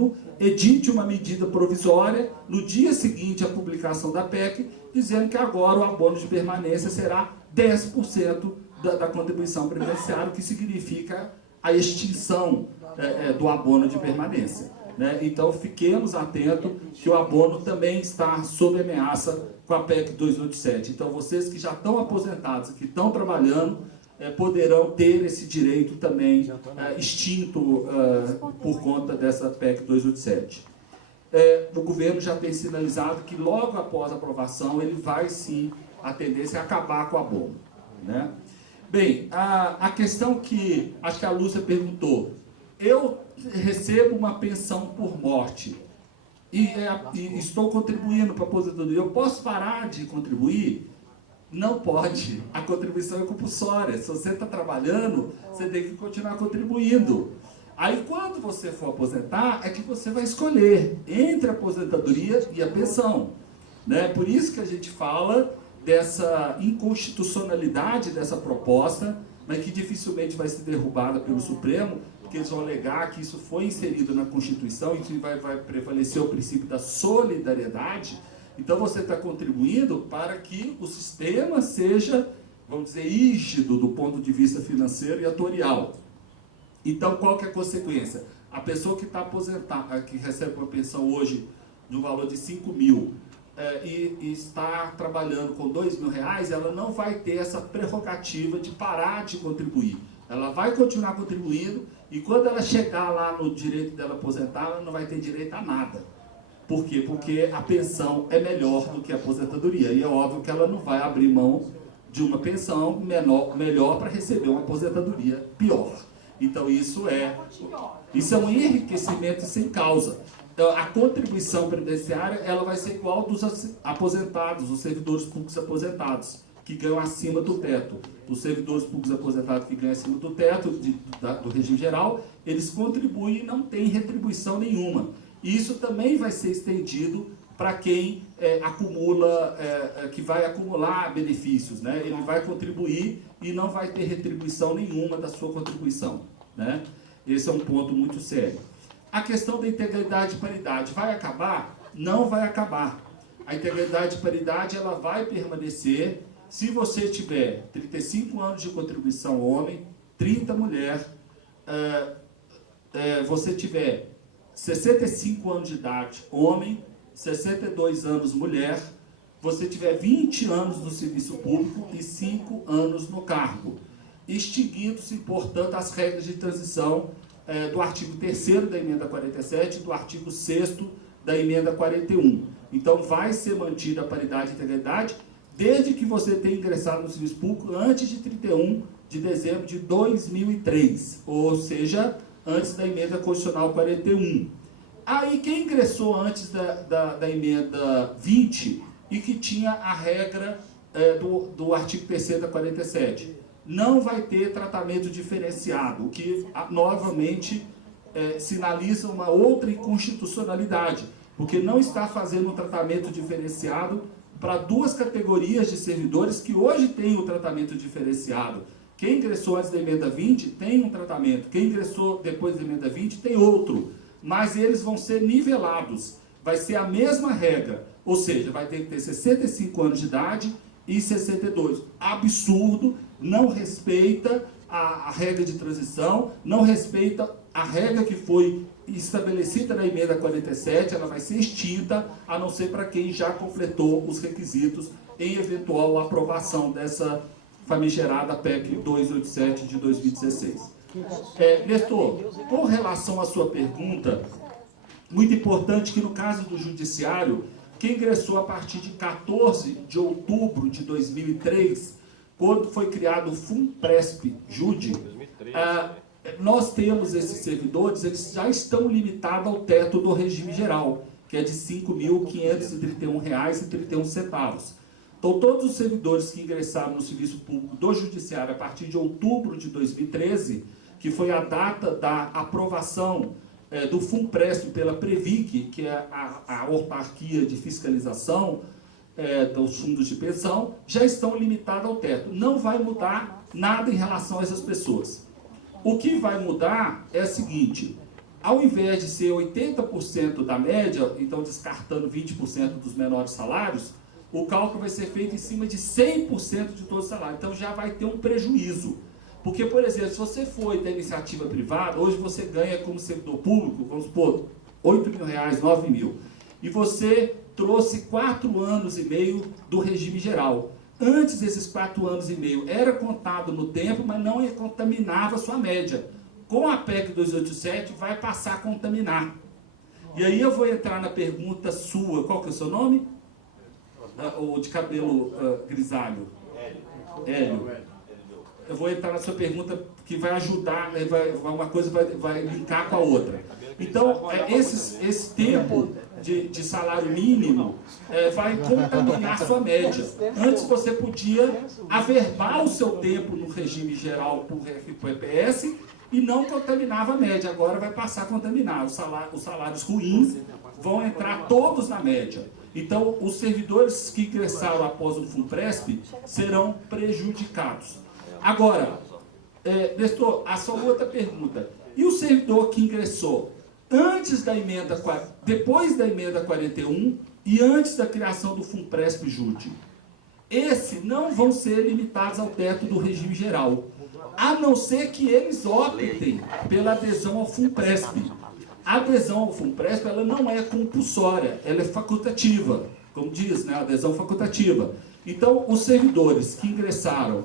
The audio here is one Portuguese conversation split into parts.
governo edite uma medida provisória no dia seguinte à publicação da PEC, dizendo que agora o abono de permanência será 10% da contribuição previdenciária, o que significa a extinção do abono de permanência, né? Então, fiquemos atentos que o abono também está sob ameaça com a PEC 287. Então, vocês que já estão aposentados, que estão trabalhando, poderão ter esse direito também extinto por conta dessa PEC 287. O governo já tem sinalizado que logo após a aprovação ele vai sim a tendência é acabar com o abono, né? Bem, a questão que acho que a Lúcia perguntou, eu recebo uma pensão por morte e estou contribuindo para a aposentadoria, eu posso parar de contribuir? Não pode, a contribuição é compulsória. Se você está trabalhando, você tem que continuar contribuindo. Aí quando você for aposentar, é que você vai escolher entre a aposentadoria e a pensão, né? Por isso que a gente fala dessa inconstitucionalidade dessa proposta, mas que dificilmente vai ser derrubada pelo Supremo, porque eles vão alegar que isso foi inserido na Constituição e que vai prevalecer o princípio da solidariedade. Então você está contribuindo para que o sistema seja, vamos dizer, rígido do ponto de vista financeiro e atuarial. Então qual que é a consequência? A pessoa que está aposentada, que recebe uma pensão hoje no valor de 5 mil e está trabalhando com 2 mil reais, ela não vai ter essa prerrogativa de parar de contribuir. Ela vai continuar contribuindo e quando ela chegar lá no direito dela aposentar, ela não vai ter direito a nada. Por quê? Porque a pensão é melhor do que a aposentadoria. E é óbvio que ela não vai abrir mão de uma pensão melhor para receber uma aposentadoria pior. Então isso é um enriquecimento sem causa. Então, a contribuição previdenciária ela vai ser igual dos aposentados, os servidores públicos aposentados, que ganham acima do teto. Os servidores públicos aposentados que ganham acima do teto do regime geral, eles contribuem e não têm retribuição nenhuma. E isso também vai ser estendido para quem que vai acumular benefícios, né? Ele vai contribuir e não vai ter retribuição nenhuma da sua contribuição, né? Esse é um ponto muito sério. A questão da integralidade e paridade vai acabar? Não vai acabar. A integralidade e paridade ela vai permanecer se você tiver 35 anos de contribuição homem, 30 mulher, você tiver 65 anos de idade, homem, 62 anos, mulher, você tiver 20 anos no serviço público e 5 anos no cargo, extinguindo-se, portanto, as regras de transição do artigo 3º da emenda 47 e do artigo 6º da emenda 41. Então, vai ser mantida a paridade e integralidade, desde que você tenha ingressado no serviço público antes de 31 de dezembro de 2003, ou seja, antes da emenda constitucional 41. Aí quem ingressou antes da emenda 20 e que tinha a regra do artigo 3º da 47, não vai ter tratamento diferenciado, o que novamente sinaliza uma outra inconstitucionalidade, porque não está fazendo um tratamento diferenciado para duas categorias de servidores que hoje têm o tratamento diferenciado. Quem ingressou antes da emenda 20 tem um tratamento, quem ingressou depois da emenda 20 tem outro, mas eles vão ser nivelados, vai ser a mesma regra, ou seja, vai ter que ter 65 anos de idade e 62. Absurdo, não respeita a regra de transição, não respeita a regra que foi estabelecida na emenda 47, ela vai ser extinta, a não ser para quem já completou os requisitos em eventual aprovação dessa famigerada PEC 287 de 2016. Nestor, com relação à sua pergunta, muito importante que no caso do Judiciário, que ingressou a partir de 14 de outubro de 2003, quando foi criado o FUNPRESP, JUDE, nós temos esses servidores, eles já estão limitados ao teto do regime geral, que é de R$ 5.531,31. Então, todos os servidores que ingressaram no serviço público do Judiciário a partir de outubro de 2013, que foi a data da aprovação do FUNPRESP pela Previc, que é a autarquia de fiscalização dos fundos de pensão, já estão limitados ao teto. Não vai mudar nada em relação a essas pessoas. O que vai mudar é o seguinte, ao invés de ser 80% da média, então descartando 20% dos menores salários, o cálculo vai ser feito em cima de 100% de todo o salário. Então já vai ter um prejuízo. Porque, por exemplo, se você foi da iniciativa privada, hoje você ganha como servidor público, vamos supor, R$8 mil, R$9 mil. E você trouxe 4 anos e meio do regime geral. Antes desses 4 anos e meio era contado no tempo, mas não contaminava a sua média. Com a PEC 287 vai passar a contaminar. E aí eu vou entrar na pergunta sua. Qual que é o seu nome? O de cabelo grisalho. Hélio. Eu vou entrar na sua pergunta que vai ajudar, né? Uma coisa vai linkar com a outra. Então, esse tempo de salário mínimo vai contaminar a sua média. Antes você podia averbar o seu tempo no regime geral por FPPS e não contaminava a média. Agora vai passar a contaminar. Os salários ruins vão entrar todos na média. Então, os servidores que ingressaram após o FUNPRESP serão prejudicados. Agora, Nestor, a sua outra pergunta. E o servidor que ingressou antes da emenda, depois da emenda 41 e antes da criação do FUNPRESP-JUT? Esses não vão ser limitados ao teto do regime geral, a não ser que eles optem pela adesão ao FUNPRESP. A adesão ao FUNPRESP ela não é compulsória, ela é facultativa, como diz, né, a adesão facultativa. Então, os servidores que ingressaram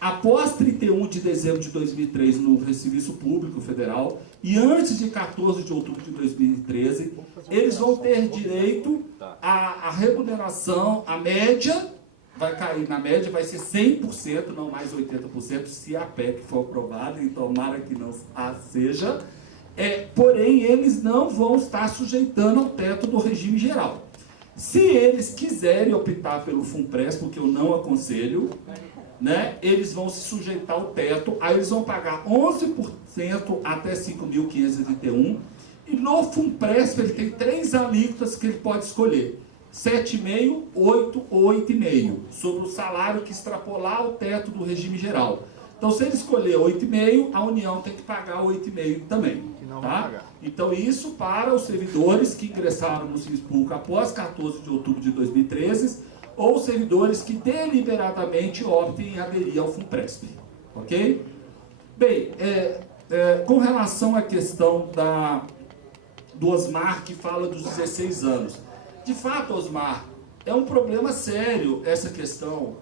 após 31 de dezembro de 2003 no Serviço Público Federal e antes de 14 de outubro de 2013, eles vão ter direito à remuneração, a média, vai cair na média, vai ser 100%, não mais 80%, se a PEC for aprovada, e tomara que não seja, porém eles não vão estar sujeitando ao teto do regime geral. Se eles quiserem optar pelo FUNPRESP, porque eu não aconselho, né, eles vão se sujeitar ao teto, aí eles vão pagar 11% até 5.531, e no FUNPRESP ele tem 3 alíquotas que ele pode escolher, 7,5%, 8% ou 8,5%, sobre o salário que extrapolar o teto do regime geral. Então, se ele escolher 8,5%, a União tem que pagar 8,5% também. Tá? Então, isso para os servidores que ingressaram no Serviço Público após 14 de outubro de 2013, ou servidores que deliberadamente optem em aderir ao FUNPRESP. Ok? Bem, com relação à questão do Osmar, que fala dos 16 anos. De fato, Osmar, é um problema sério essa questão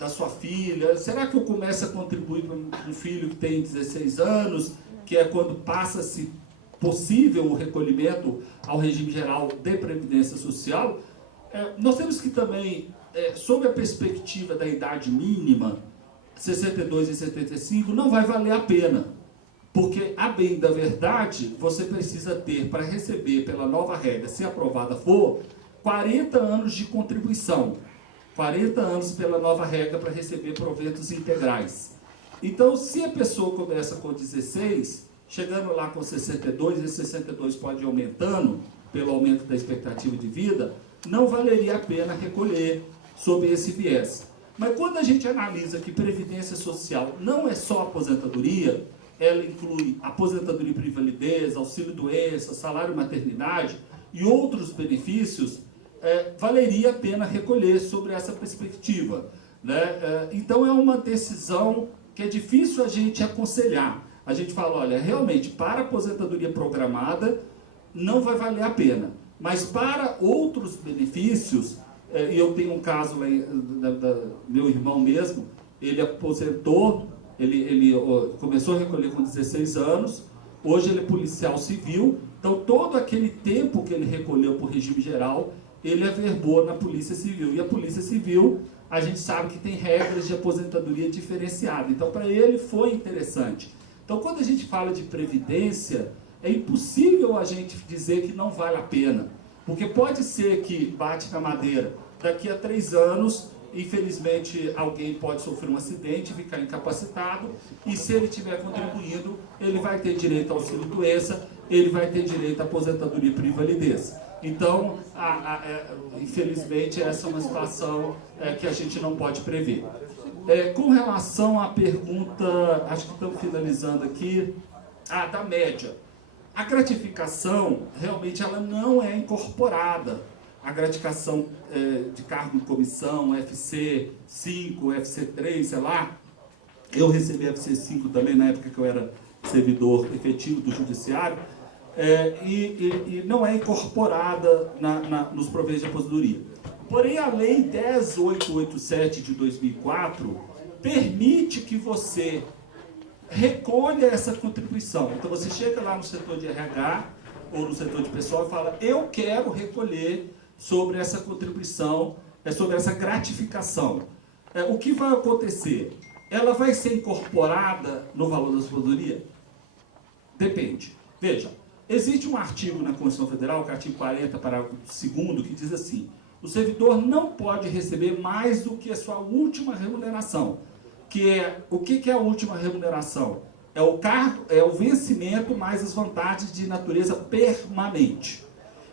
da sua filha. Será que eu começo a contribuir para um filho que tem 16 anos, que é quando passa-se possível o recolhimento ao regime geral de Previdência Social? Nós temos que também, sob a perspectiva da idade mínima, 62 e 75, não vai valer a pena. Porque, a bem da verdade, você precisa ter, para receber pela nova regra, se aprovada for, 40 anos de contribuição. 40 anos pela nova regra para receber proventos integrais. Então, se a pessoa começa com 16, chegando lá com 62, e 62 pode ir aumentando, pelo aumento da expectativa de vida, não valeria a pena recolher sob esse viés. Mas quando a gente analisa que Previdência Social não é só aposentadoria, ela inclui aposentadoria por invalidez, auxílio-doença, salário-maternidade e outros benefícios, valeria a pena recolher sobre essa perspectiva, né? Então é uma decisão que é difícil a gente aconselhar. A gente fala, olha, realmente, para aposentadoria programada, não vai valer a pena. Mas para outros benefícios, e eu tenho um caso lá, meu irmão mesmo, ele aposentou, ele começou a recolher com 16 anos, hoje ele é policial civil, então todo aquele tempo que ele recolheu por regime geral, ele averbou na Polícia Civil. E a Polícia Civil, a gente sabe que tem regras de aposentadoria diferenciada. Então, para ele foi interessante. Então, quando a gente fala de previdência, é impossível a gente dizer que não vale a pena. Porque pode ser que, bate na madeira, daqui a 3 anos, infelizmente, alguém pode sofrer um acidente, ficar incapacitado, e se ele estiver contribuindo, ele vai ter direito ao auxílio-doença, ele vai ter direito à aposentadoria por invalidez. Então, infelizmente, essa é uma situação que a gente não pode prever. Com relação à pergunta, acho que estamos finalizando aqui, da média. A gratificação, realmente, ela não é incorporada. A gratificação de cargo de comissão, FC5, FC3, sei lá. Eu recebi FC5 também na época que eu era servidor efetivo do Judiciário. E não é incorporada nos proveitos de aposentadoria. Porém, a Lei 10.887 de 2004 permite que você recolha essa contribuição. Então, você chega lá no setor de RH ou no setor de pessoal e fala: eu quero recolher sobre essa contribuição, sobre essa gratificação. O que vai acontecer? Ela vai ser incorporada no valor da aposentadoria? Depende. Veja. Existe um artigo na Constituição Federal, que é o artigo 40, parágrafo 2º, que diz assim: o servidor não pode receber mais do que a sua última remuneração. O que é a última remuneração? É o cargo, é o vencimento mais as vantagens de natureza permanente.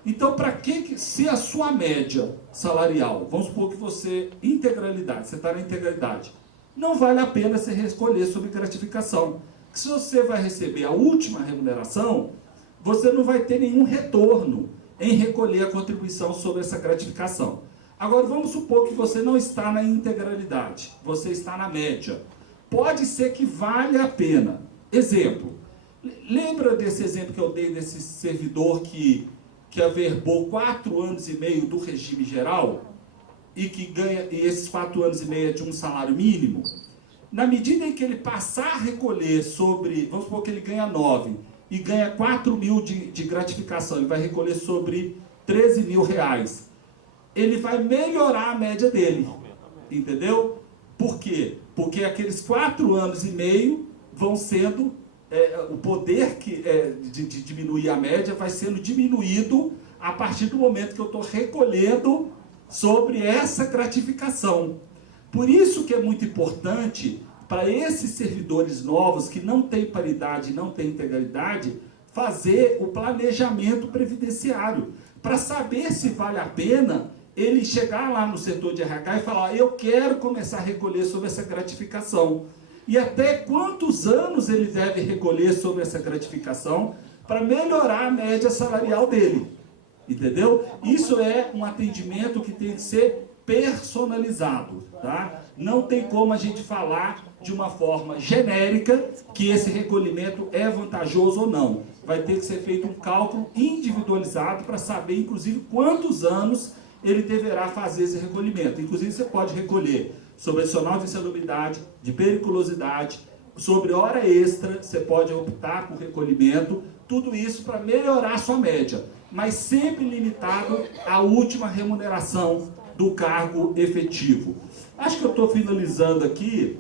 Então, para que, se a sua média salarial, vamos supor que você, integralidade, você está na integralidade, não vale a pena você recolher sobre gratificação. Porque se você vai receber a última remuneração, você não vai ter nenhum retorno em recolher a contribuição sobre essa gratificação. Agora, vamos supor que você não está na integralidade, você está na média. Pode ser que valha a pena. Exemplo, lembra desse exemplo que eu dei desse servidor que averbou 4 anos e meio do regime geral e que ganha, e esses 4 anos e meio é de um salário mínimo? Na medida em que ele passar a recolher sobre, vamos supor que ele ganha 9 e ganha 4 mil de gratificação, ele vai recolher sobre 13 mil reais. Ele vai melhorar a média dele, entendeu? Por quê? Porque aqueles 4 anos e meio vão sendo, o poder de diminuir a média vai sendo diminuído a partir do momento que eu estou recolhendo sobre essa gratificação. Por isso que é muito importante, para esses servidores novos que não têm paridade, não têm integralidade, fazer o planejamento previdenciário, para saber se vale a pena ele chegar lá no setor de RH e falar: eu quero começar a recolher sobre essa gratificação. E até quantos anos ele deve recolher sobre essa gratificação para melhorar a média salarial dele. Entendeu? Isso é um atendimento que tem que ser personalizado, tá? Não tem como a gente falar de uma forma genérica que esse recolhimento é vantajoso ou não. Vai ter que ser feito um cálculo individualizado para saber, inclusive, quantos anos ele deverá fazer esse recolhimento. Inclusive, você pode recolher sobre adicional de insalubridade, de periculosidade, sobre hora extra, você pode optar por recolhimento, tudo isso para melhorar a sua média, mas sempre limitado à última remuneração do cargo efetivo. Acho que eu estou finalizando aqui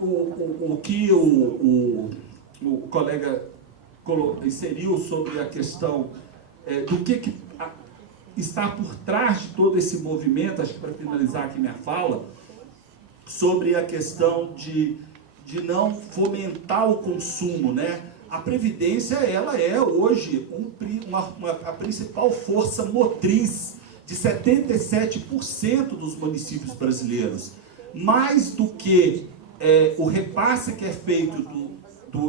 o que o colega inseriu sobre a questão do que está por trás de todo esse movimento. Acho que para finalizar aqui minha fala, sobre a questão de não fomentar o consumo, né? A Previdência, ela é hoje a principal força motriz de 77% dos municípios brasileiros. Mais do que o repasse que é feito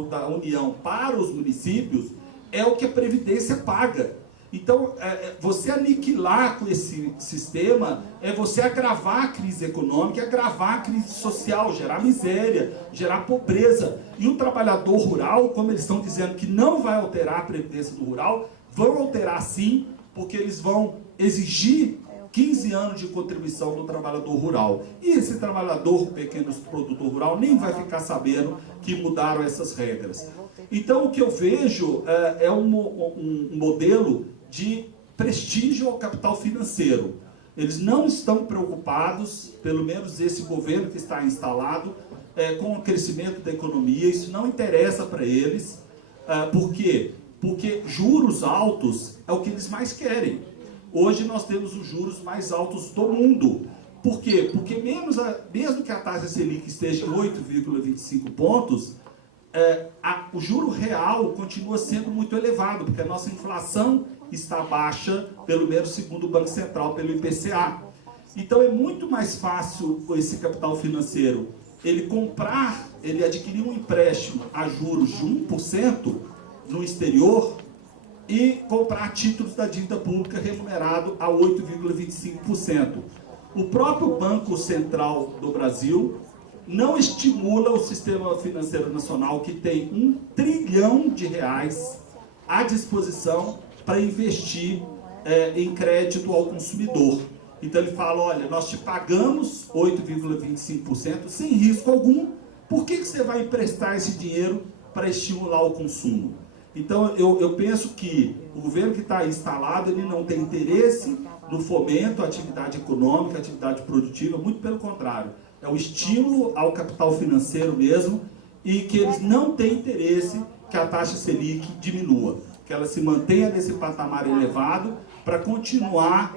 da União para os municípios, é o que a Previdência paga. Então, você aniquilar com esse sistema é você agravar a crise econômica, agravar a crise social, gerar miséria, gerar pobreza. E o trabalhador rural, como eles estão dizendo que não vai alterar a Previdência do rural, vão alterar sim, porque eles vão exigir 15 anos de contribuição do trabalhador rural. E esse trabalhador, pequeno produtor rural, nem vai ficar sabendo que mudaram essas regras. Então, o que eu vejo é um modelo de prestígio ao capital financeiro. Eles não estão preocupados, pelo menos esse governo que está instalado, com o crescimento da economia. Isso não interessa para eles. Por quê? Porque juros altos é o que eles mais querem. Hoje nós temos os juros mais altos do mundo. Por quê? Porque mesmo que a taxa Selic esteja em 8,25 pontos, o juro real continua sendo muito elevado, porque a nossa inflação está baixa, pelo menos segundo o Banco Central, pelo IPCA. Então é muito mais fácil esse capital financeiro ele adquirir um empréstimo a juros de 1%, no exterior e comprar títulos da dívida pública remunerado a 8,25%. O próprio Banco Central do Brasil não estimula o sistema financeiro nacional, que tem R$ 1 trilhão à disposição para investir em crédito ao consumidor. Então ele fala, olha, nós te pagamos 8,25% sem risco algum, por que você vai emprestar esse dinheiro para estimular o consumo? Então eu penso que o governo que está instalado, ele não tem interesse no fomento à atividade econômica, à atividade produtiva, muito pelo contrário, é o estímulo ao capital financeiro mesmo, e que eles não têm interesse que a taxa Selic diminua, que ela se mantenha nesse patamar elevado para continuar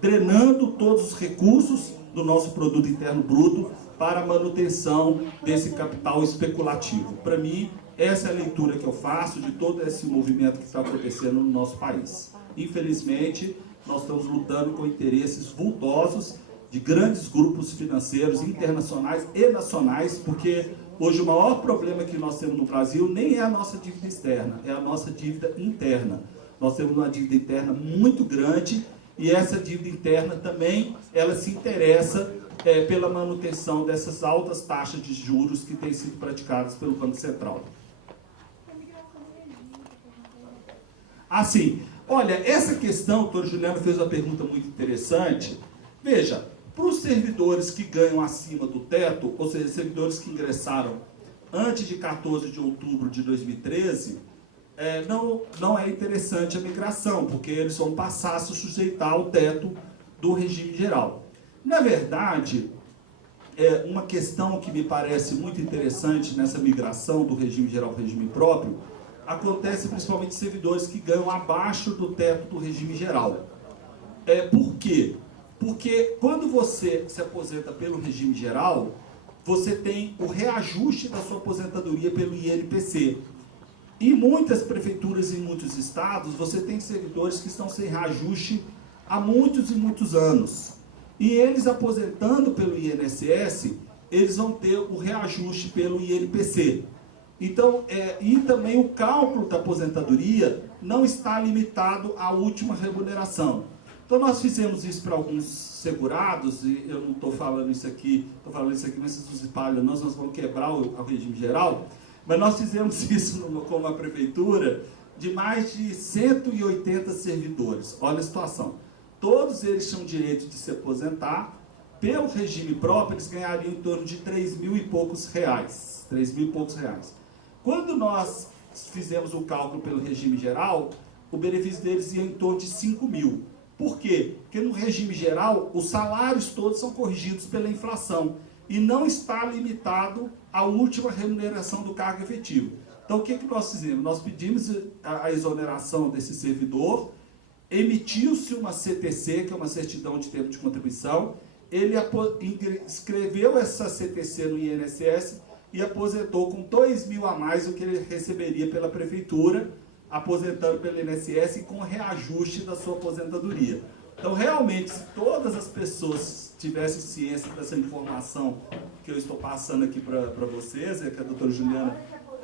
drenando todos os recursos do nosso produto interno bruto para a manutenção desse capital especulativo. Para mim, essa é a leitura que eu faço de todo esse movimento que está acontecendo no nosso país. Infelizmente, nós estamos lutando com interesses vultosos de grandes grupos financeiros internacionais e nacionais, porque hoje o maior problema que nós temos no Brasil nem é a nossa dívida externa, é a nossa dívida interna. Nós temos uma dívida interna muito grande e essa dívida interna também, ela se interessa pela manutenção dessas altas taxas de juros que têm sido praticadas pelo Banco Central. Assim, olha, essa questão, o doutor Juliano fez uma pergunta muito interessante. Veja, para os servidores que ganham acima do teto, ou seja, servidores que ingressaram antes de 14 de outubro de 2013, não é interessante a migração, porque eles vão passar a se sujeitar ao teto do regime geral. Na verdade, uma questão que me parece muito interessante nessa migração do regime geral para o regime próprio, acontece principalmente em servidores que ganham abaixo do teto do regime geral. Por quê? Porque quando você se aposenta pelo regime geral, você tem o reajuste da sua aposentadoria pelo INPC. Em muitas prefeituras e em muitos estados, você tem servidores que estão sem reajuste há muitos e muitos anos. E eles aposentando pelo INSS, eles vão ter o reajuste pelo INPC. Então, e também o cálculo da aposentadoria não está limitado à última remuneração. Então, nós fizemos isso para alguns segurados, e eu não estou falando isso aqui, mas vocês não se espalham, nós vamos quebrar o regime geral, mas nós fizemos isso com uma prefeitura de mais de 180 servidores. Olha a situação. Todos eles tinham direito de se aposentar. Pelo regime próprio, eles ganhariam em torno de R$3.000 e poucos reais. R$3.000 e poucos reais. Quando nós fizemos o cálculo pelo regime geral, o benefício deles ia em torno de R$5.000. Por quê? Porque no regime geral, os salários todos são corrigidos pela inflação e não está limitado à última remuneração do cargo efetivo. Então, o que nós fizemos? Nós pedimos a exoneração desse servidor, emitiu-se uma CTC, que é uma certidão de tempo de contribuição, ele escreveu essa CTC no INSS e aposentou com R$2.000 a mais do que ele receberia pela prefeitura, aposentando pelo INSS e com reajuste da sua aposentadoria. Então, realmente, se todas as pessoas tivessem ciência dessa informação que eu estou passando aqui para vocês, que a doutora Juliana,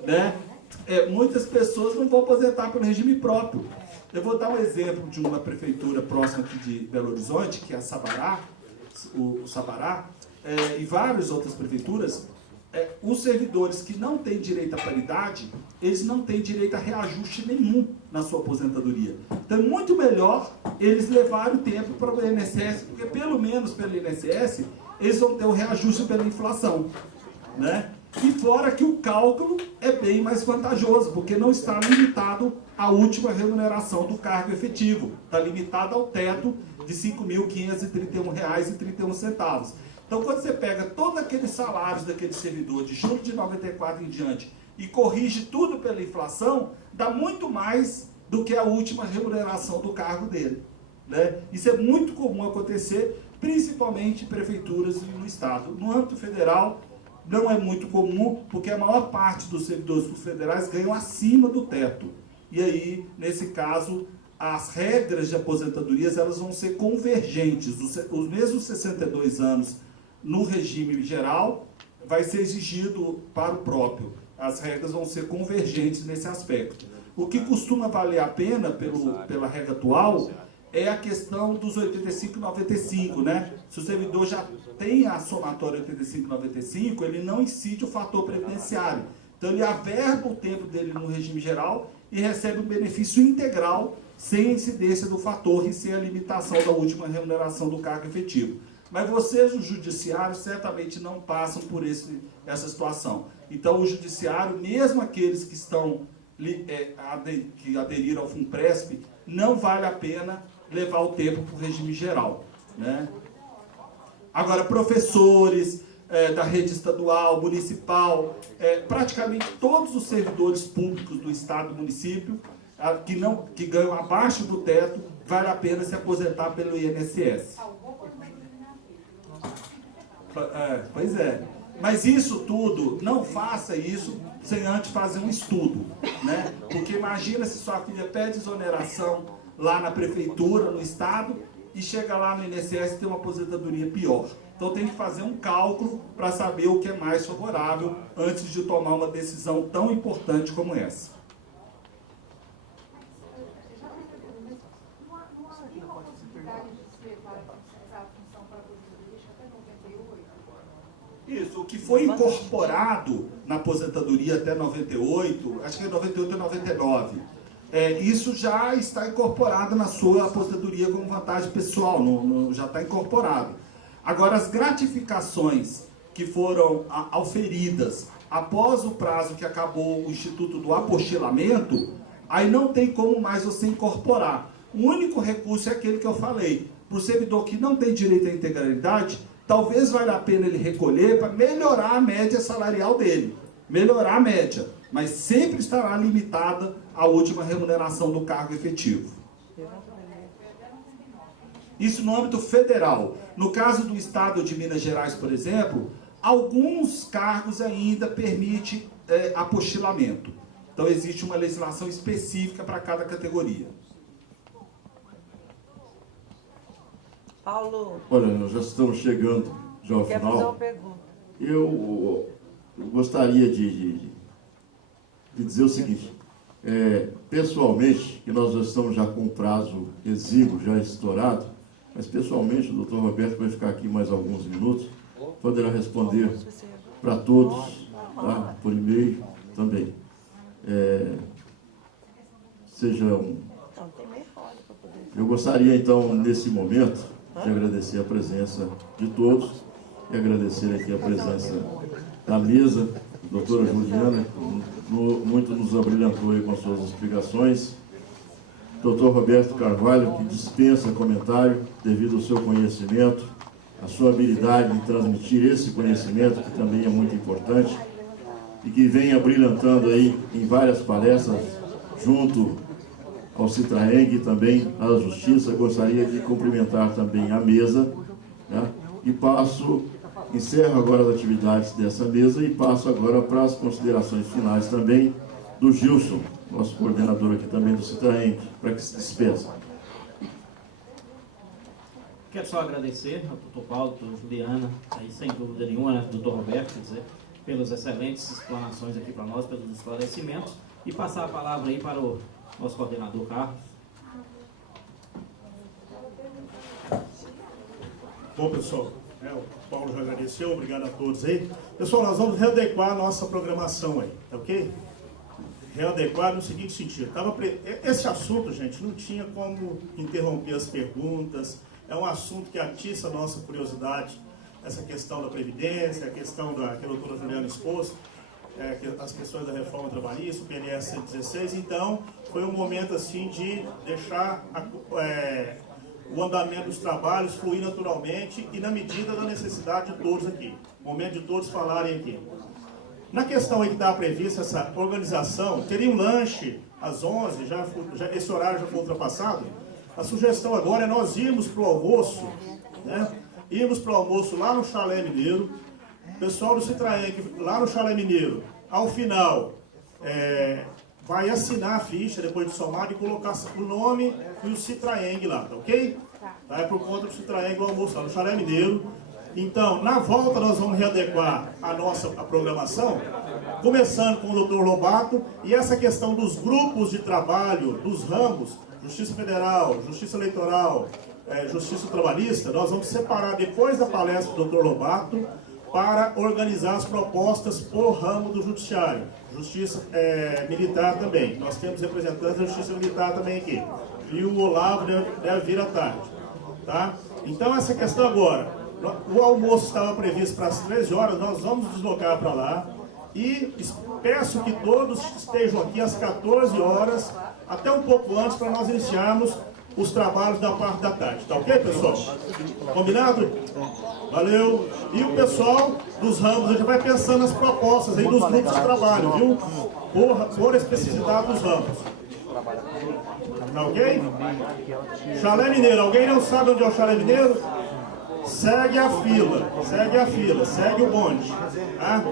né, muitas pessoas não vão aposentar pelo regime próprio. Eu vou dar um exemplo de uma prefeitura próxima aqui de Belo Horizonte, que é a Sabará, o Sabará, e várias outras prefeituras. Os servidores que não têm direito à paridade, eles não têm direito a reajuste nenhum na sua aposentadoria. Então é muito melhor eles levarem o tempo para o INSS, porque pelo menos pelo INSS, eles vão ter o reajuste pela inflação, né? E fora que o cálculo é bem mais vantajoso, porque não está limitado à última remuneração do cargo efetivo, está limitado ao teto de R$ 5.531,31. Então, quando você pega todos aqueles salários daquele servidor de julho de 94 em diante e corrige tudo pela inflação, dá muito mais do que a última remuneração do cargo dele, né? Isso é muito comum acontecer, principalmente em prefeituras e no Estado. No âmbito federal, não é muito comum, porque a maior parte dos servidores federais ganham acima do teto. E aí, nesse caso, as regras de aposentadorias elas vão ser convergentes. Os mesmos 62 anos no regime geral vai ser exigido para o próprio. as regras vão ser convergentes nesse aspecto. O que costuma valer a pena pela regra atual é a questão dos 85 e 95, né? Se o servidor já tem a somatória 85 e 95, ele não incide o fator previdenciário. Então ele averba o tempo dele no regime geral e recebe o benefício integral sem incidência do fator e sem a limitação da última remuneração do cargo efetivo. Mas vocês, o judiciário, certamente não passam por essa situação. Então o judiciário, mesmo aqueles que que aderiram ao FUNPRESP, não vale a pena levar o tempo para o regime geral, né? Agora, professores da rede estadual, municipal, praticamente todos os servidores públicos do Estado e do município que ganham abaixo do teto, vale a pena se aposentar pelo INSS. Pois é. Mas isso tudo, não faça isso sem antes fazer um estudo, né? Porque imagina se sua filha pede exoneração lá na prefeitura, no estado, e chega lá no INSS e tem uma aposentadoria pior. Então tem que fazer um cálculo para saber o que é mais favorável antes de tomar uma decisão tão importante como essa. Não havia uma possibilidade de se levar essa função para a aposentadoria até 98? Isso, o que foi incorporado na aposentadoria até 98, acho que é 98 ou 99, isso já está incorporado na sua aposentadoria como vantagem pessoal, já está incorporado. Agora, as gratificações que foram auferidas após o prazo que acabou o Instituto do Apostilamento, aí não tem como mais você incorporar. O único recurso é aquele que eu falei. Para o servidor que não tem direito à integralidade, talvez valha a pena ele recolher para melhorar a média salarial dele. Melhorar a média, mas sempre estará limitada à última remuneração do cargo efetivo. Isso no âmbito federal. No caso do estado de Minas Gerais, por exemplo, alguns cargos ainda permitem apostilamento. Então existe uma legislação específica para cada categoria. Paulo. Olha, nós já estamos chegando já ao Quer final. fazer uma pergunta? Eu gostaria de dizer o seguinte, pessoalmente, que nós já estamos já com um prazo exíguo, já estourado, mas pessoalmente o doutor Roberto vai ficar aqui mais alguns minutos, poderá responder para todos, tá? Por e-mail também. Eu gostaria então, nesse momento, de agradecer a presença de todos e agradecer aqui a presença da mesa, doutora Juliana, que muito nos abrilhantou aí com as suas explicações, doutor Roberto Carvalho, que dispensa comentário devido ao seu conhecimento, a sua habilidade em transmitir esse conhecimento, que também é muito importante, e que vem abrilhantando aí em várias palestras, junto ao Citraeng e também à Justiça. Gostaria de cumprimentar também a mesa, né? E encerro agora as atividades dessa mesa e passo agora para as considerações finais também do Gilson, nosso coordenador aqui também do Citraeng, para que se despeça. Quero só agradecer ao doutor Paulo, ao doutor Juliana, aí, sem dúvida nenhuma, né, doutor Roberto, quer dizer, pelas excelentes explanações aqui para nós, pelos esclarecimentos, e passar a palavra aí para o nosso coordenador Carlos. Bom, pessoal, o Paulo já agradeceu, obrigado a todos aí. Pessoal, nós vamos readequar a nossa programação aí, tá ok? Readequar no seguinte sentido. Esse assunto, gente, não tinha como interromper as perguntas, é um assunto que atiça a nossa curiosidade, essa questão da Previdência, a questão que a doutora Juliana expôs, as questões da reforma trabalhista, o PNS 116, então foi um momento assim de deixar o andamento dos trabalhos fluir naturalmente e na medida da necessidade de todos aqui, momento de todos falarem aqui. Na questão aí que estava prevista essa organização, teria um lanche às 11, esse horário já foi ultrapassado. A sugestão agora é nós irmos para o almoço, né? Irmos para o almoço lá no Chalé Mineiro. O pessoal do Citraeng, lá no Chalé Mineiro, ao final, vai assinar a ficha, depois de somar, e colocar o nome e o Citraeng lá, tá ok? Tá? É por conta do Citraeng o almoço lá no Chalé Mineiro. Então, na volta nós vamos readequar a nossa programação começando com o doutor Lobato, e essa questão dos grupos de trabalho, dos ramos, Justiça Federal, Justiça Eleitoral, Justiça Trabalhista, nós vamos separar depois da palestra do doutor Lobato para organizar as propostas por ramo do Judiciário. Justiça Militar também. Nós temos representantes da Justiça Militar também aqui. E o Olavo deve vir à tarde. Tá? Então, essa questão agora. O almoço estava previsto para as 13 horas, nós vamos deslocar para lá. E peço que todos estejam aqui às 14 horas, até um pouco antes, para nós iniciarmos os trabalhos da parte da tarde. Tá ok, pessoal? Combinado? Valeu. E o pessoal dos ramos, a gente vai pensando nas propostas aí dos grupos de trabalho, viu? Por especificidade dos ramos. Tá ok? Chalé Mineiro. Alguém não sabe onde é o Chalé Mineiro? Segue a fila, segue o bonde. Tá?